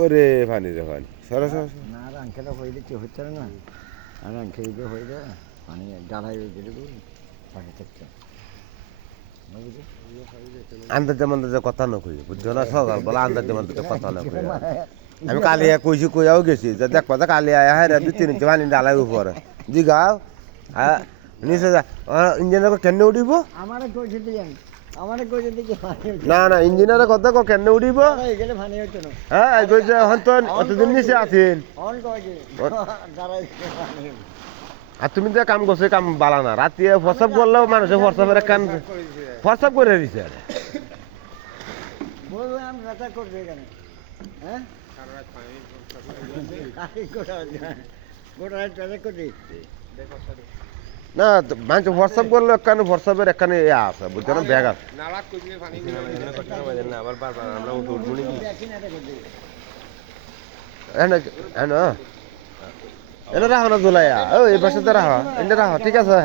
ওরে পানি রে পানি সরা সরা না আর আঙ্কেলটা হয়ে দিচ্ছে হচ্ছে না আর আঙ্কেলকে হয়ে যায় পানি ডালাই যেটুকু পানি থাকছে আন্দাজে মান্দাজে কথা না কই বুঝছো না সকাল বলা আন্দাজে মান্দাজে কথা না কই আমি কালিয়া কইছি কইয়াও গেছি যে দেখবা যে কালিয়া হ্যাঁ রে 2-3 ইঞ্চি পানি ডালাই উপরে জিগাও হ্যাঁ নিচে যা ইঞ্জিনিয়ার কেন উঠিব আমারে কইছে দিয়েন আমারে কইছে দিকে পানি না না ইঞ্জিনিয়ারের কথা কো কেন উঠিব এখানে পানি হচ্ছে না হ্যাঁ কইছে এখন তো অতদিন নিচে আছেন অন কইছে দাঁড়াই পানি আর তুমি যে কাম করছো কাম বালা না রাতে ফসব করলেও মানুষের ফসবের কান ফসব করে দিছে বললাম রাতা করবে এখানে হ্যাঁ গোটা রাত করে না মানুষ হোয়াটসঅ্যাপ করলে একখানে হোয়াটসঅ্যাপের একখানে ইয়ে আছে বুঝছো না ব্যাগ আছে আবার বারবার আমরা উঠবো নাকি এনে এনে এনে রাখো না জোলাইয়া ও এই পাশে রাখো এটা রাখো ঠিক আছে